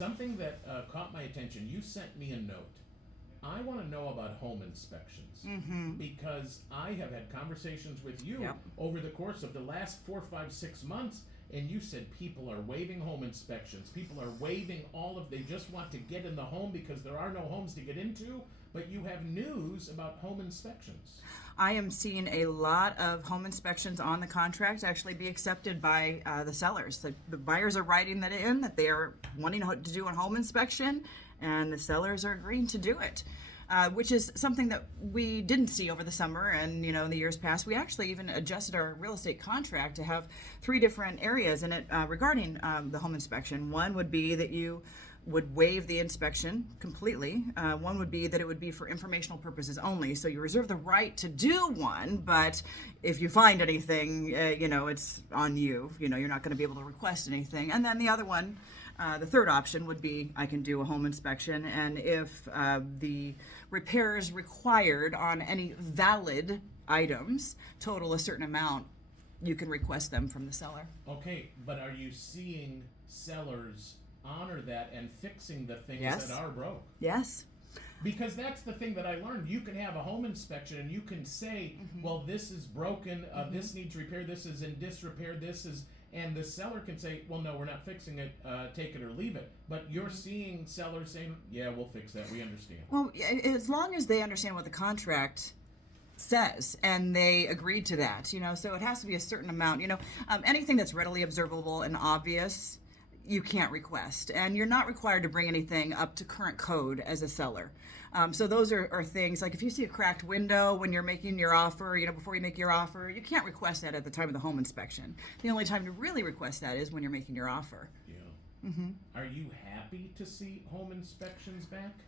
Something that caught my attention, you sent me a note. I want to know about home inspections because I have had conversations with you Yep. over the course of the last 4, 5, 6 months, and you said people are waiving home inspections. People are waiving they just want to get in the home because there are no homes to get into, but you have news about home inspections. I am seeing a lot of home inspections on the contract actually be accepted by the sellers. The buyers are writing that in, that they are wanting to do a home inspection, and the sellers are agreeing to do it. Which is something that we didn't see over the summer, and in the years past, we actually even adjusted our real estate contract to have 3 different areas in it regarding the home inspection. One would be that you would waive the inspection completely. One would be that it would be for informational purposes only. So you reserve the right to do one, but if you find anything, it's on you. You're not going to be able to request anything. And then the other one, the third option would be I can do a home inspection, and if the repairs required on any valid items total a certain amount, you can request them from the seller. Okay, but are you seeing sellers honor that and fixing the things Yes. that are broke? Yes. Because that's the thing that I learned. You can have a home inspection and you can say, well, this is broken, this needs repair, this is in disrepair, and the seller can say, well, no, we're not fixing it, take it or leave it. But you're seeing sellers saying, yeah, we'll fix that, we understand. Well, as long as they understand what the contract says and they agreed to that, so it has to be a certain amount. Anything that's readily observable and obvious, you can't request, and you're not required to bring anything up to current code as a seller. So those are things like if you see a cracked window when you're making your offer, before you make your offer, you can't request that at the time of the home inspection. The only time to really request that is when you're making your offer. Yeah. Are you happy to see home inspections back?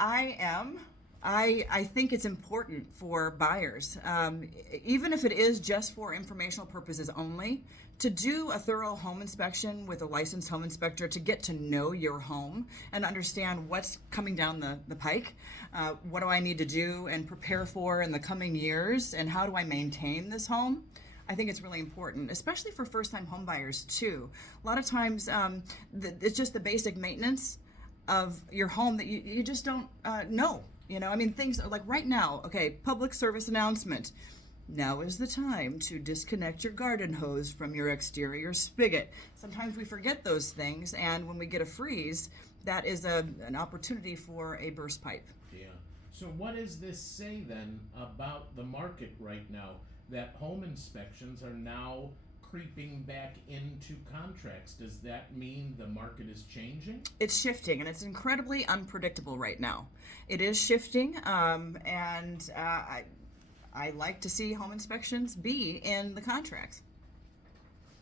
I am. I think it's important for buyers, even if it is just for informational purposes only, to do a thorough home inspection with a licensed home inspector to get to know your home and understand what's coming down the pike. What do I need to do and prepare for in the coming years, and how do I maintain this home? I think it's really important, especially for first-time home buyers too. A lot of times it's just the basic maintenance of your home that you just don't know. Things like right now, okay, public service announcement. Now is the time to disconnect your garden hose from your exterior spigot. Sometimes we forget those things, and when we get a freeze, that is an opportunity for a burst pipe. Yeah. So what does this say then about the market right now, that home inspections are now creeping back into contracts? Does that mean the market is changing? It's shifting, and it's incredibly unpredictable right now. It is shifting, and I like to see home inspections be in the contracts.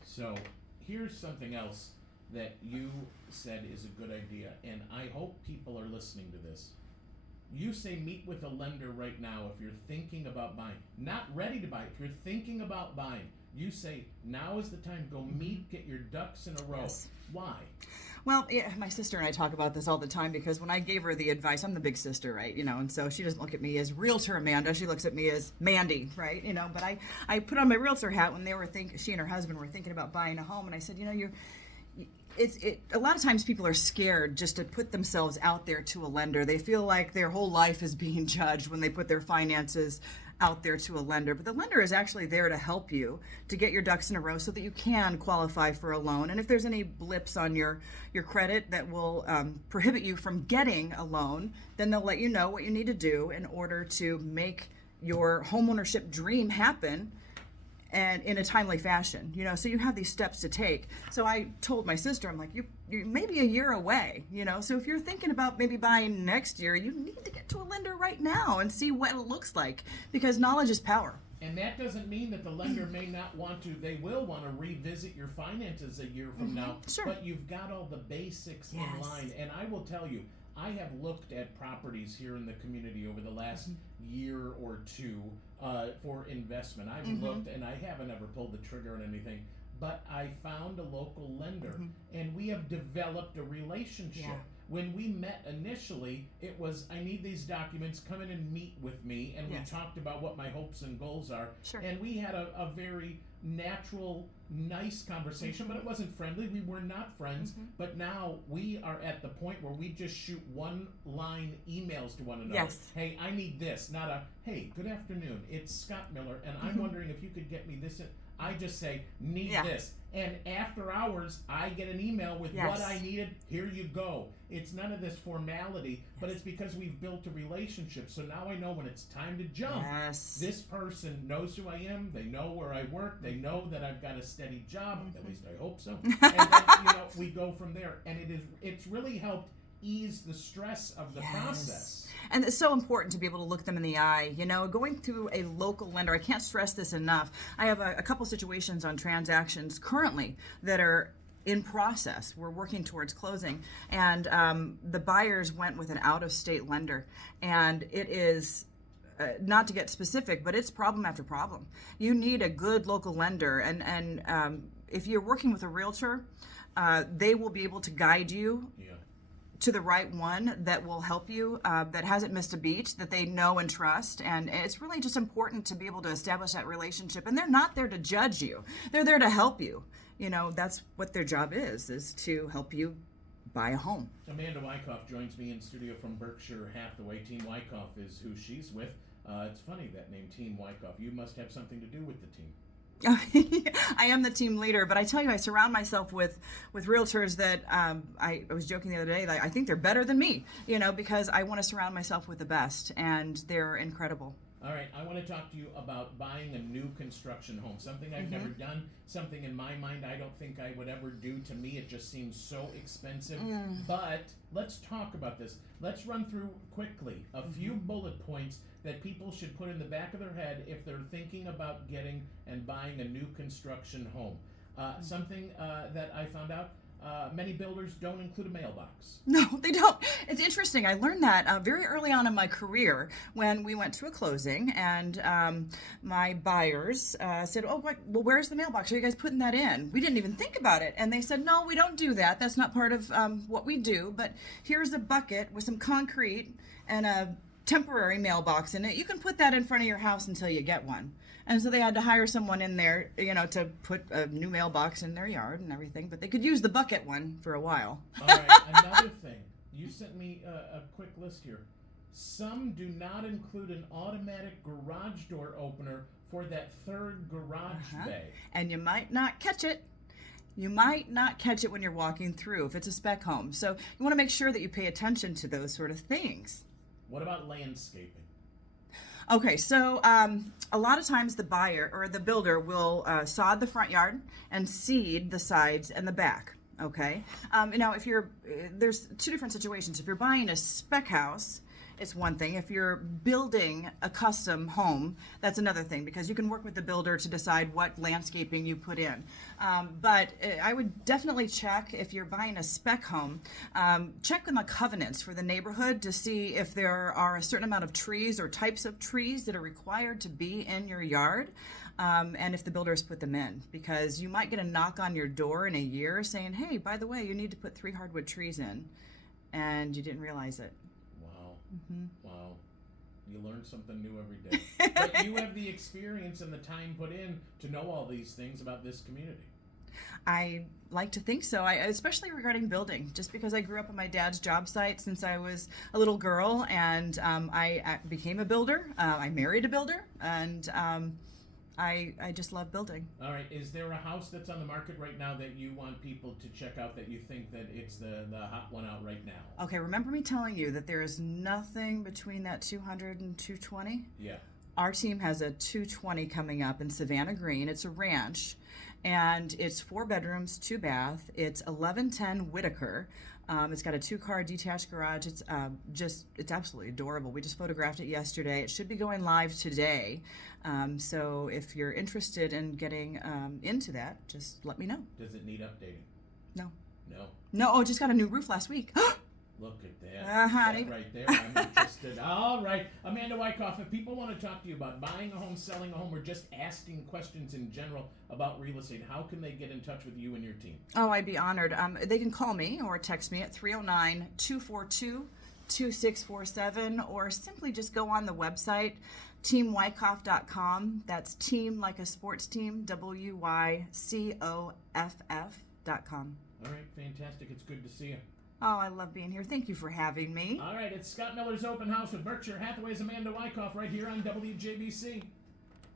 So here's something else that you said is a good idea, and I hope people are listening to this. You say meet with a lender right now if you're thinking about buying. Not ready to buy. If you're thinking about buying, you say now is the time. Go meet, get your ducks in a row. Yes. Why? Well, yeah, my sister and I talk about this all the time because when I gave her the advice, I'm the big sister, right? And so she doesn't look at me as realtor Amanda. She looks at me as Mandy, right? But I put on my realtor hat when she and her husband were thinking about buying a home, and I said, a lot of times people are scared just to put themselves out there to a lender. They feel like their whole life is being judged when they put their finances out there to a lender. But the lender is actually there to help you to get your ducks in a row so that you can qualify for a loan. And if there's any blips on your credit that will prohibit you from getting a loan, then they'll let you know what you need to do in order to make your homeownership dream happen, and in a timely fashion, so you have these steps to take. So I told my sister, I'm like, you maybe a year away, so if you're thinking about maybe buying next year, you need to get to a lender right now and see what it looks like, because knowledge is power. And that doesn't mean that the lender may not want to, they will want to revisit your finances a year from now, Sure. But you've got all the basics in line. And I will tell you, I have looked at properties here in the community over the last year or two for investment. I've looked, and I haven't ever pulled the trigger on anything, but I found a local lender, and we have developed a relationship. Yeah. When we met initially, it was, I need these documents, come in and meet with me, and Yes. we talked about what my hopes and goals are. Sure. And we had a very natural, nice conversation, but it wasn't friendly. We were not friends, but now we are at the point where we just shoot one-line emails to one another. Yes. Hey, I need this, not a, hey, good afternoon, it's Scott Miller, and I'm wondering if you could get me this. I just say, need this. And after hours, I get an email with what I needed. Here you go. It's none of this formality, but it's because we've built a relationship. So now I know when it's time to jump. Yes. This person knows who I am. They know where I work. They know that I've got a steady job. At least I hope so. And then, we go from there. And it's really helped ease the stress of the process. And it's so important to be able to look them in the eye. Going through a local lender, I can't stress this enough. I have a couple situations on transactions currently that are in process. We're working towards closing. And the buyers went with an out-of-state lender. And it is, not to get specific, but it's problem after problem. You need a good local lender. And if you're working with a realtor, they will be able to guide you to the right one that will help you, that hasn't missed a beat, that they know and trust. And it's really just important to be able to establish that relationship. And they're not there to judge you. They're there to help you. That's what their job is to help you buy a home. Amanda Wycoff joins me in studio from Berkshire Hathaway. Team Wycoff is who she's with. It's funny, that name, Team Wycoff. You must have something to do with the team. I am the team leader, but I tell you, I surround myself with realtors that I was joking the other day that I think they're better than me, because I want to surround myself with the best, and they're incredible. All right, I want to talk to you about buying a new construction home, something I've never done, something in my mind I don't think I would ever do. To me, it just seems so expensive. But let's talk about this. Let's run through quickly a few bullet points that people should put in the back of their head if they're thinking about getting and buying a new construction home. Something that I found out, many builders don't include a mailbox. No, they don't. It's interesting. I learned that very early on in my career when we went to a closing, and my buyers said, well, where's the mailbox? Are you guys putting that in? We didn't even think about it. And they said, no, we don't do that. That's not part of what we do. But here's a bucket with some concrete and a temporary mailbox in it. You can put that in front of your house until you get one. And so they had to hire someone in there, to put a new mailbox in their yard and everything. But they could use the bucket one for a while. All right, another thing. You sent me a quick list here. Some do not include an automatic garage door opener for that third garage bay. And you might not catch it. You might not catch it when you're walking through if it's a spec home. So you want to make sure that you pay attention to those sort of things. What about landscaping? Okay, so a lot of times the buyer or the builder will sod the front yard and seed the sides and the back. Okay, now there's two different situations. If you're buying a spec house, it's one thing. If you're building a custom home, that's another thing, because you can work with the builder to decide what landscaping you put in. But I would definitely check, if you're buying a spec home, check on the covenants for the neighborhood to see if there are a certain amount of trees or types of trees that are required to be in your yard. And if the builder has put them in, because you might get a knock on your door in a year saying, hey, by the way, you need to put 3 hardwood trees in, and you didn't realize it. Wow. You learn something new every day. But you have the experience and the time put in to know all these things about this community. I like to think so, especially regarding building, just because I grew up on my dad's job site since I was a little girl, and I became a builder. I married a builder, and I just love building. All right. Is there a house that's on the market right now that you want people to check out, that you think that it's the hot one out right now? Okay, remember me telling you that there is nothing between that 200 and 220? Yeah. Our team has a 220 coming up in Savannah Green. It's a ranch, and it's 4 bedrooms, 2 bath. It's 1110 Whitaker. It's got a 2-car detached garage. It's it's absolutely adorable. We just photographed it yesterday. It should be going live today. So if you're interested in getting into that, just let me know. Does it need updating? No. No. Oh, it just got a new roof last week. Look at that. That right there. I'm interested. All right. Amanda Wycoff, if people want to talk to you about buying a home, selling a home, or just asking questions in general about real estate, how can they get in touch with you and your team? Oh, I'd be honored. They can call me or text me at 309-242-2647, or simply just go on the website, teamwycoff.com. That's team like a sports team, WYCOFF.com. All right, fantastic. It's good to see you. Oh, I love being here. Thank you for having me. All right, it's Scott Miller's Open House with Berkshire Hathaway's Amanda Wycoff right here on WJBC.